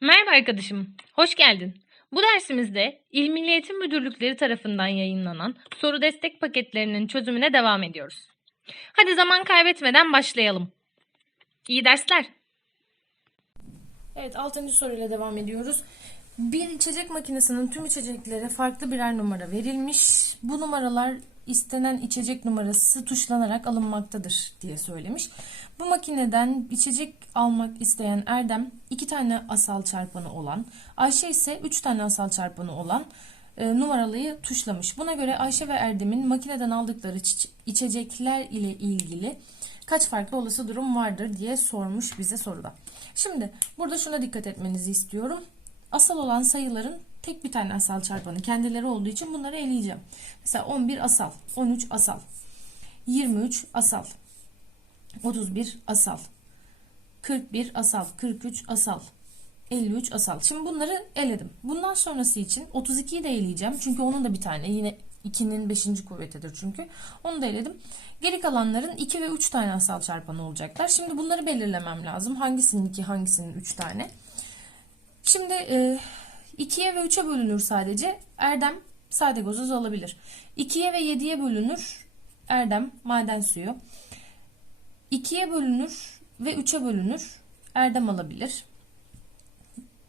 Merhaba arkadaşım, hoş geldin. Bu dersimizde İl Milli Eğitim Müdürlükleri tarafından yayınlanan soru destek paketlerinin çözümüne devam ediyoruz. Hadi zaman kaybetmeden başlayalım. İyi dersler. Evet 6. soruyla devam ediyoruz. Bir içecek makinesinin tüm içeceklere farklı birer numara verilmiş. Bu numaralar istenen içecek numarası tuşlanarak alınmaktadır diye söylemiş. Bu makineden içecek almak isteyen Erdem iki tane asal çarpanı olan, Ayşe ise üç tane asal çarpanı olan e, numaralıyı tuşlamış. Buna göre Ayşe ve Erdem'in makineden aldıkları içecekler ile ilgili kaç farklı olası durum vardır diye sormuş bize soruda. Şimdi burada şuna dikkat etmenizi istiyorum. Asal olan sayıların tek bir tane asal çarpanı kendileri olduğu için bunları eleyeceğim. Mesela 11 asal, 13 asal, 23 asal, 31 asal, 41 asal, 43 asal, 53 asal. Şimdi bunları eledim. Bundan sonrası için 32'yi de eleyeceğim. Çünkü onun da bir tane yine 2'nin 5. kuvvetidir çünkü. Onu da eledim. Geri kalanların 2 ve 3 tane asal çarpanı olacaklar. Şimdi bunları belirlemem lazım. Hangisinin 2, hangisinin 3 tane. Şimdi e, 2'ye ve 3'e bölünür sadece. Erdem sade gazoz alabilir. 2'ye ve 7'ye bölünür. Erdem maden suyu. 2'ye bölünür ve 3'e bölünür. Erdem alabilir.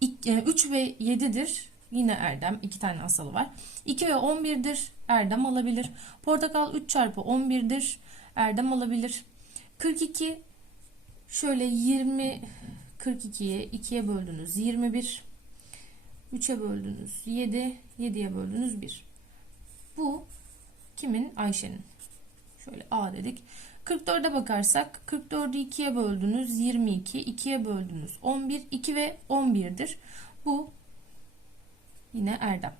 3 ve 7'dir. Yine Erdem. 2 tane asalı var. 2 ve 11'dir. Erdem alabilir. Portakal 3 çarpı 11'dir. Erdem alabilir. 42 şöyle 20 42'ye 2'ye böldünüz 21 3'e böldünüz 7 7'ye böldünüz 1 bu kimin Ayşe'nin şöyle A dedik 44'e bakarsak 44'ü 2'ye böldünüz 22 2'ye böldünüz 11 2 ve 11'dir bu yine Erdem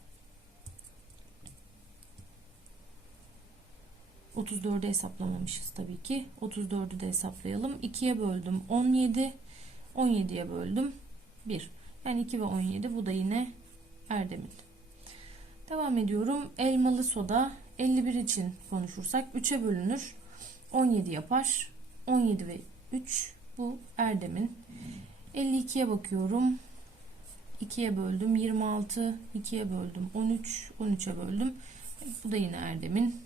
34'ü hesaplamamışız tabii ki. 34'ü de hesaplayalım. 2'ye böldüm 17. 17'ye böldüm 1. Yani 2 ve 17 bu da yine Erdem'in. Devam ediyorum. Elmalı soda 51 için konuşursak 3'e bölünür. 17 yapar. 17 ve 3 bu Erdem'in. 52'ye bakıyorum. 2'ye böldüm 26. 2'ye böldüm 13. 13'e böldüm. Bu da yine Erdem'in.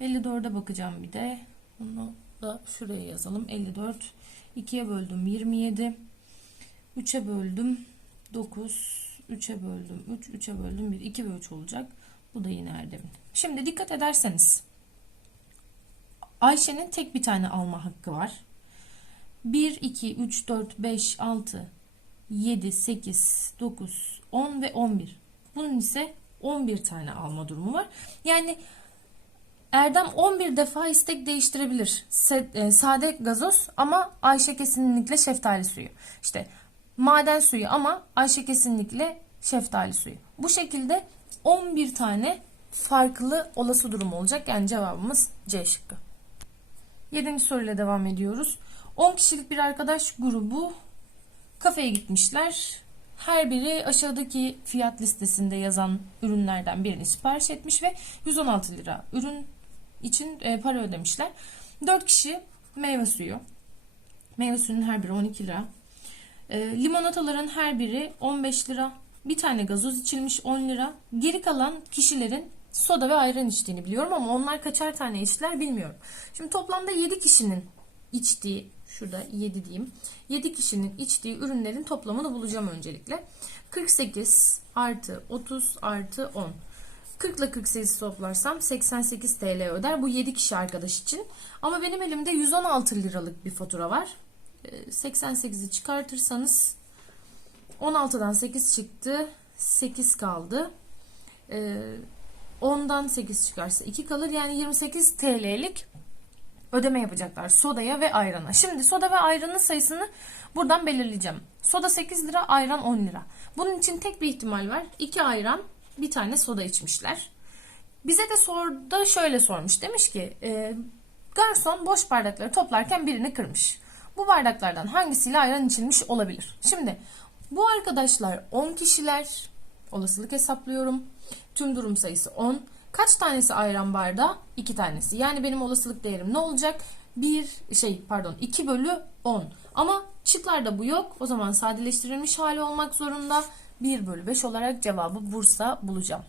54'e bakacağım bir de. Bunu da şuraya yazalım. 54. 2'ye böldüm 27. 3'e böldüm 9. 3'e böldüm 3. 3'e böldüm 1. 2 ve 3 olacak. Bu da yine Erdem'in. Şimdi dikkat ederseniz Ayşe'nin tek bir tane alma hakkı var. 1, 2, 3, 4, 5, 6, 7, 8, 9, 10 ve 11. Bunun ise 11 tane alma durumu var. Yani Erdem 11 defa istek değiştirebilir. E, sade gazoz ama Ayşe kesinlikle şeftali suyu. İşte maden suyu ama Ayşe kesinlikle şeftali suyu. Bu şekilde 11 tane farklı olası durum olacak. Yani cevabımız C şıkkı. 7. soruyla devam ediyoruz. 10 kişilik bir arkadaş grubu kafeye gitmişler. Her biri aşağıdaki fiyat listesinde yazan ürünlerden birini sipariş etmiş ve 116 lira ürün için e, para ödemişler. 4 kişi meyve suyu. Meyve suyunun her biri 12 lira. E, limonataların her biri 15 lira. Bir tane gazoz içilmiş 10 lira. Geri kalan kişilerin soda ve ayran içtiğini biliyorum ama onlar kaçar tane içtiler bilmiyorum. Şimdi toplamda 7 kişinin içtiği şurada 7 diyeyim. 7 kişinin içtiği ürünlerin toplamını bulacağım öncelikle. 48 artı 30 artı 10. 40 ile 48'i toplarsam 88 TL öder. Bu 7 kişi arkadaş için. Ama benim elimde 116 liralık bir fatura var. Ee, 88'i çıkartırsanız 16'dan 8 çıktı. 8 kaldı. Ee, 10'dan 8 çıkarsa 2 kalır. Yani 28 TL'lik ödeme yapacaklar sodaya ve ayrana. Şimdi soda ve ayranın sayısını buradan belirleyeceğim. Soda 8 lira, ayran 10 lira. Bunun için tek bir ihtimal var. 2 ayran, bir tane soda içmişler. Bize de soruda şöyle sormuş. Demiş ki e, garson boş bardakları toplarken birini kırmış. Bu bardaklardan hangisiyle ayran içilmiş olabilir? Şimdi bu arkadaşlar 10 kişiler. Olasılık hesaplıyorum. Tüm durum sayısı 10. Kaç tanesi ayran bardağı? 2 tanesi. Yani benim olasılık değerim ne olacak? 1 şey pardon 2 bölü 10. Ama şıklarda bu yok. O zaman sadeleştirilmiş hali olmak zorunda. 1 bölü 5 olarak cevabı Bursa bulacağım.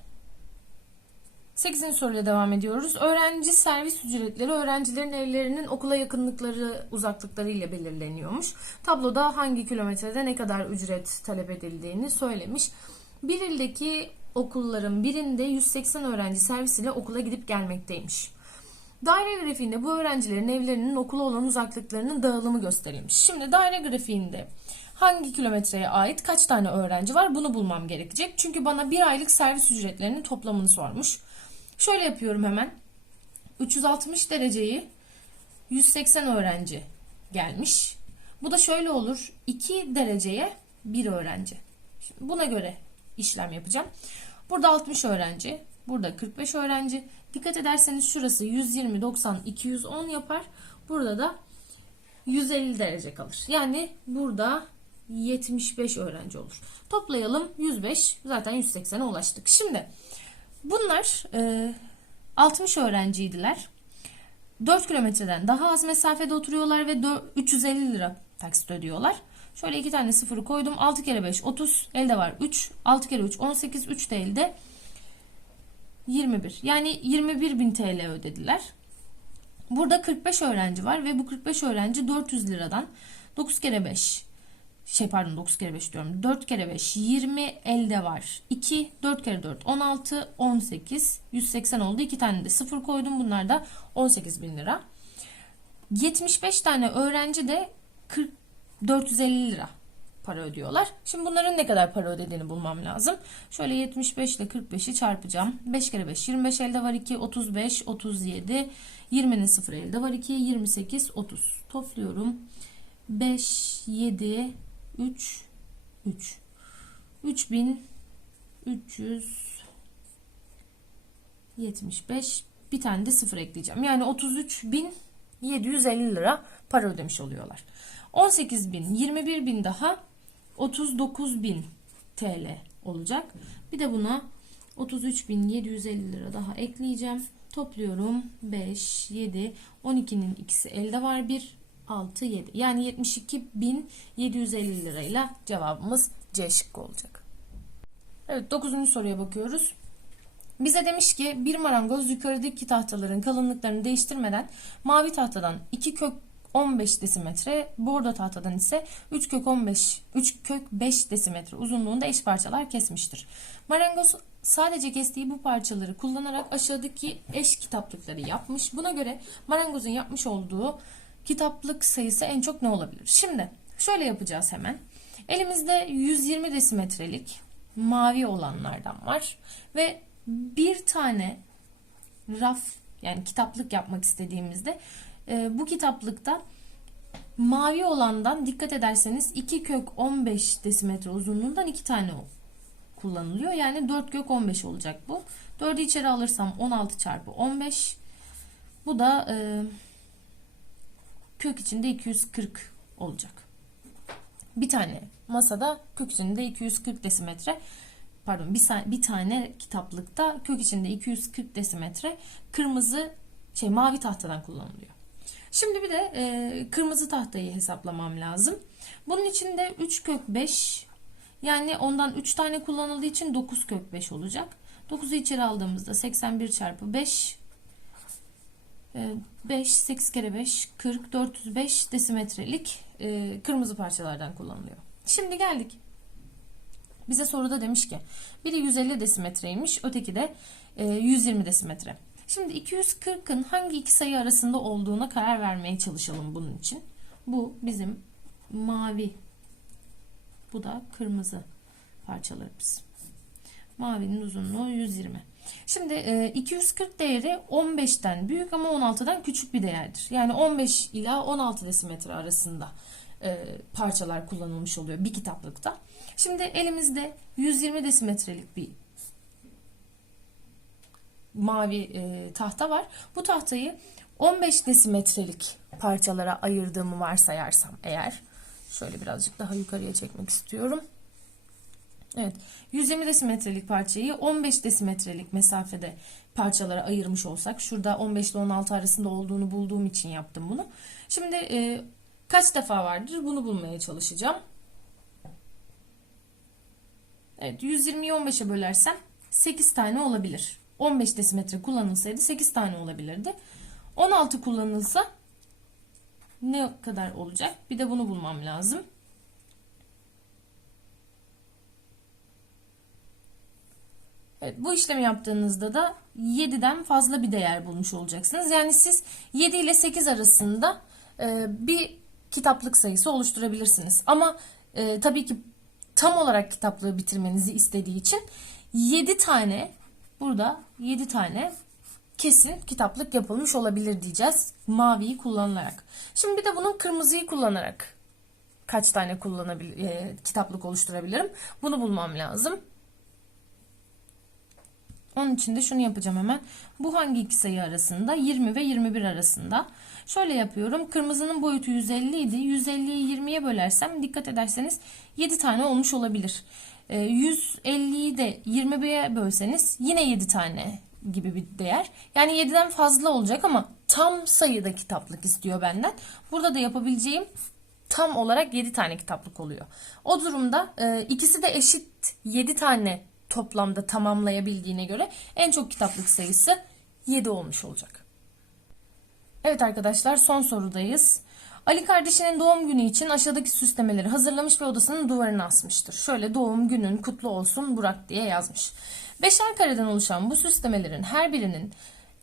8. soruyla devam ediyoruz. Öğrenci servis ücretleri öğrencilerin evlerinin okula yakınlıkları, uzaklıkları ile belirleniyormuş. Tabloda hangi kilometrede ne kadar ücret talep edildiğini söylemiş. Bir ildeki okulların birinde 180 öğrenci servis ile okula gidip gelmekteymiş. Daire grafiğinde bu öğrencilerin evlerinin okula olan uzaklıklarının dağılımı gösterilmiş. Şimdi daire grafiğinde hangi kilometreye ait kaç tane öğrenci var bunu bulmam gerekecek. Çünkü bana bir aylık servis ücretlerinin toplamını sormuş. Şöyle yapıyorum hemen. 360 dereceyi 180 öğrenci gelmiş. Bu da şöyle olur. 2 dereceye 1 öğrenci. Şimdi buna göre işlem yapacağım. Burada 60 öğrenci, burada 45 öğrenci. Dikkat ederseniz şurası 120, 90, 210 yapar. Burada da 150 derece kalır. Yani burada 75 öğrenci olur. Toplayalım 105 zaten 180'e ulaştık. Şimdi bunlar e, 60 öğrenciydiler. 4 kilometreden daha az mesafede oturuyorlar ve 4, 350 lira taksit ödüyorlar. Şöyle iki tane sıfırı koydum. 6 kere 5 30. Elde var 3. 6 kere 3 18. 3 de elde 21. Yani 21 bin TL ödediler. Burada 45 öğrenci var ve bu 45 öğrenci 400 liradan 9 kere 5 şey pardon 9 kere 5 diyorum. 4 kere 5 20 elde var. 2 4 kere 4 16 18 180 oldu. 2 tane de sıfır koydum. Bunlar da 18 bin lira. 75 tane öğrenci de 40 450 lira para ödüyorlar. Şimdi bunların ne kadar para ödediğini bulmam lazım. Şöyle 75 ile 45'i çarpacağım. 5 kere 5 25 elde var 2 35 37 20'nin 0 elde var 2 28 30 topluyorum. 5 7 3 3 3375 bir tane de sıfır ekleyeceğim. Yani 33.750 lira para ödemiş oluyorlar. 18 bin, 21 bin daha 39 bin TL olacak. Bir de buna 33.750 lira daha ekleyeceğim. Topluyorum 5, 7, 12'nin ikisi elde var 1, 6, 7. Yani 72.750 lirayla cevabımız C şıkkı olacak. Evet 9. soruya bakıyoruz. Bize demiş ki bir marangoz yukarıdaki tahtaların kalınlıklarını değiştirmeden mavi tahtadan 2 kök 15 desimetre, bordo tahtadan ise 3 kök 15 3 kök 5 desimetre uzunluğunda eş parçalar kesmiştir. Marangoz sadece kestiği bu parçaları kullanarak aşağıdaki eş kitaplıkları yapmış. Buna göre marangozun yapmış olduğu kitaplık sayısı en çok ne olabilir? Şimdi şöyle yapacağız hemen. Elimizde 120 desimetrelik mavi olanlardan var ve bir tane raf yani kitaplık yapmak istediğimizde e, bu kitaplıkta mavi olandan dikkat ederseniz 2 kök 15 desimetre uzunluğundan 2 tane kullanılıyor. Yani 4 kök 15 olacak bu. 4'ü içeri alırsam 16 çarpı 15. Bu da e, kök içinde 240 olacak. Bir tane masada kök içinde 240 desimetre pardon bir, bir tane kitaplıkta kök içinde 240 desimetre kırmızı şey mavi tahtadan kullanılıyor. Şimdi bir de e, kırmızı tahtayı hesaplamam lazım. Bunun için de 3 kök 5 yani ondan 3 tane kullanıldığı için 9 kök 5 olacak. 9'u içeri aldığımızda 81 çarpı 5 5 8 kere 5 40 405 desimetrelik e, kırmızı parçalardan kullanılıyor. Şimdi geldik. Bize soruda demiş ki biri 150 desimetreymiş öteki de e, 120 desimetre. Şimdi 240'ın hangi iki sayı arasında olduğuna karar vermeye çalışalım bunun için. Bu bizim mavi. Bu da kırmızı parçalarımız. Mavinin uzunluğu 120. Şimdi 240 değeri 15'ten büyük ama 16'dan küçük bir değerdir. Yani 15 ila 16 desimetre arasında e, parçalar kullanılmış oluyor bir kitaplıkta. Şimdi elimizde 120 desimetrelik bir mavi e, tahta var. Bu tahtayı 15 desimetrelik parçalara ayırdığımı varsayarsam eğer şöyle birazcık daha yukarıya çekmek istiyorum. Evet 120 desimetrelik parçayı 15 desimetrelik mesafede parçalara ayırmış olsak şurada 15 ile 16 arasında olduğunu bulduğum için yaptım bunu. Şimdi e, kaç defa vardır bunu bulmaya çalışacağım. Evet 120'yi 15'e bölersem 8 tane olabilir. 15 desimetre kullanılsaydı 8 tane olabilirdi. 16 kullanılsa ne kadar olacak? Bir de bunu bulmam lazım. Evet, bu işlemi yaptığınızda da 7'den fazla bir değer bulmuş olacaksınız. Yani siz 7 ile 8 arasında e, bir kitaplık sayısı oluşturabilirsiniz. Ama e, tabii ki tam olarak kitaplığı bitirmenizi istediği için 7 tane burada 7 tane kesin kitaplık yapılmış olabilir diyeceğiz maviyi kullanarak. Şimdi bir de bunun kırmızıyı kullanarak kaç tane kullanabilir e, kitaplık oluşturabilirim? Bunu bulmam lazım. Onun için de şunu yapacağım hemen. Bu hangi iki sayı arasında? 20 ve 21 arasında. Şöyle yapıyorum. Kırmızının boyutu 150 idi. 150'yi 20'ye bölersem dikkat ederseniz 7 tane olmuş olabilir. Ee, 150'yi de 21'ye bölseniz yine 7 tane gibi bir değer. Yani 7'den fazla olacak ama tam sayıda kitaplık istiyor benden. Burada da yapabileceğim tam olarak 7 tane kitaplık oluyor. O durumda e, ikisi de eşit 7 tane toplamda tamamlayabildiğine göre en çok kitaplık sayısı 7 olmuş olacak. Evet arkadaşlar son sorudayız. Ali kardeşinin doğum günü için aşağıdaki süslemeleri hazırlamış ve odasının duvarına asmıştır. Şöyle doğum günün kutlu olsun Burak diye yazmış. Beşer kareden oluşan bu süslemelerin her birinin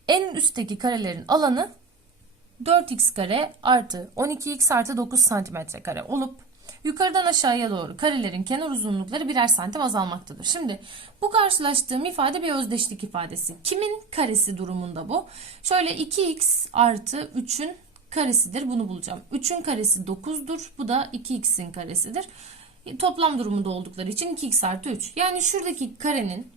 en üstteki karelerin alanı 4x kare artı 12x artı 9 santimetre kare olup yukarıdan aşağıya doğru karelerin kenar uzunlukları birer santim azalmaktadır. Şimdi bu karşılaştığım ifade bir özdeşlik ifadesi. Kimin karesi durumunda bu? Şöyle 2x artı 3'ün karesidir. Bunu bulacağım. 3'ün karesi 9'dur. Bu da 2x'in karesidir. Toplam durumunda oldukları için 2x artı 3. Yani şuradaki karenin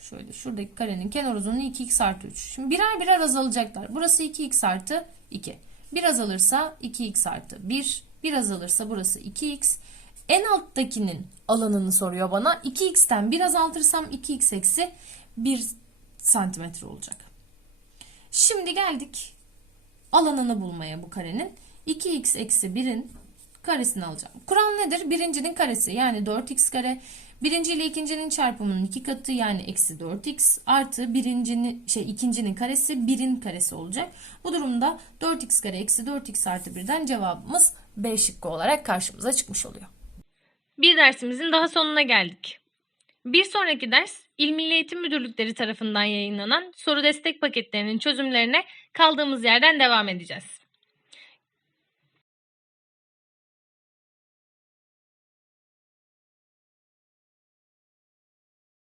Şöyle şuradaki karenin kenar uzunluğu 2x artı 3. Şimdi birer birer azalacaklar. Burası 2x artı 2. Bir azalırsa 2x artı 1. Bir azalırsa burası 2x. En alttakinin alanını soruyor bana. 2x'ten bir azaltırsam 2x eksi 1 santimetre olacak. Şimdi geldik alanını bulmaya bu karenin. 2x eksi 1'in karesini alacağım. Kural nedir? Birincinin karesi yani 4x kare. Birinci ile ikincinin çarpımının iki katı yani eksi 4x artı birincinin şey ikincinin karesi birin karesi olacak. Bu durumda 4x kare eksi 4x artı 1'den cevabımız B şıkkı olarak karşımıza çıkmış oluyor. Bir dersimizin daha sonuna geldik. Bir sonraki ders İl Milli Eğitim Müdürlükleri tarafından yayınlanan soru destek paketlerinin çözümlerine kaldığımız yerden devam edeceğiz.